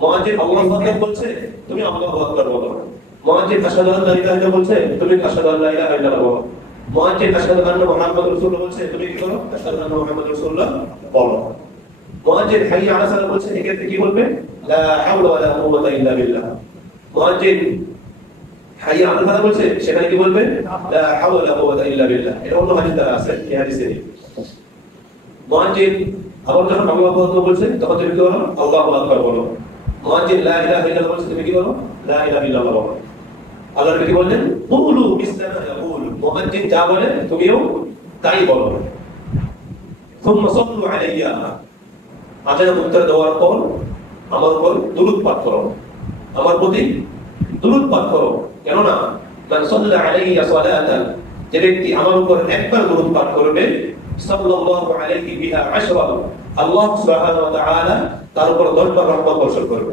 মুয়াজ্জিন আল্লাহু আকবার বলছে, তুমি আল্লাহু আকবার বলো। মুয়াজ্জিন আশহাদু আল্লা ইলাহা ইল্লাল্লাহ বলছে, তুমি আশহাদু আল্লা ইলাহা ইল্লাল্লাহ বলো। মুয়াজ্জিন আশহাদু আন্না মুহাম্মাদুর রাসূলুল্লাহ বলছে, তুমি কি করো? আশহাদু আন্না মুহাম্মাদুর রাসূলুল্লাহ বলো। মুয়াজ্জিন হাইয়া আলা সালাহ বলছে, এক্ষেত্রে কি বলবে? লা হাওলা ওয়ালা কুওয়াতা ইল্লা বিল্লাহ। মুয়াজ্জিন হাইয়া আলা সালাহ বলছে, সেখানে কি বলবে? লা হাওলা ওয়ালা কুওয়াতা ইল্লা বিল্লাহ। এটা অন্য হাদিস দ্বারা আছে, এই হাদিসে নেই। মুয়াজ্জিন আবার যখন আল্লাহু আকবার বলছে, তখন তুমি কি বলো? আল্লাহু আকবার বলো। মুয়াজ্জিন লা ইলাহা ইল্লাল্লাহ বলছে, তুমি কি বলো? লা ইলাহা ইল্লাল্লাহ বলো। আল্লাহ নবী কি বললেন? কুলু মিসলামা ইয়াকুল। মুয়াজ্জিন যা বলে তুমিও তাই বলো। সুম্মা সাল্লু আলাইয়া। আজানের উত্তর দেওয়ার পর আমার উপর দুরূদ পাঠ করো, আমার প্রতি দুরূদ পাঠ করো। কেননা মান সাল্লা আলাইয়া সালাতান, যে ব্যক্তি আমার উপর একবার দুরূদ পাঠ করবে, সাল্লাল্লাহু আলাইহি বিহা আশরা, আল্লাহ সুবহানাহু ওয়া তাআলা তার উপর 10 বার রহমত বর্ষণ করবে।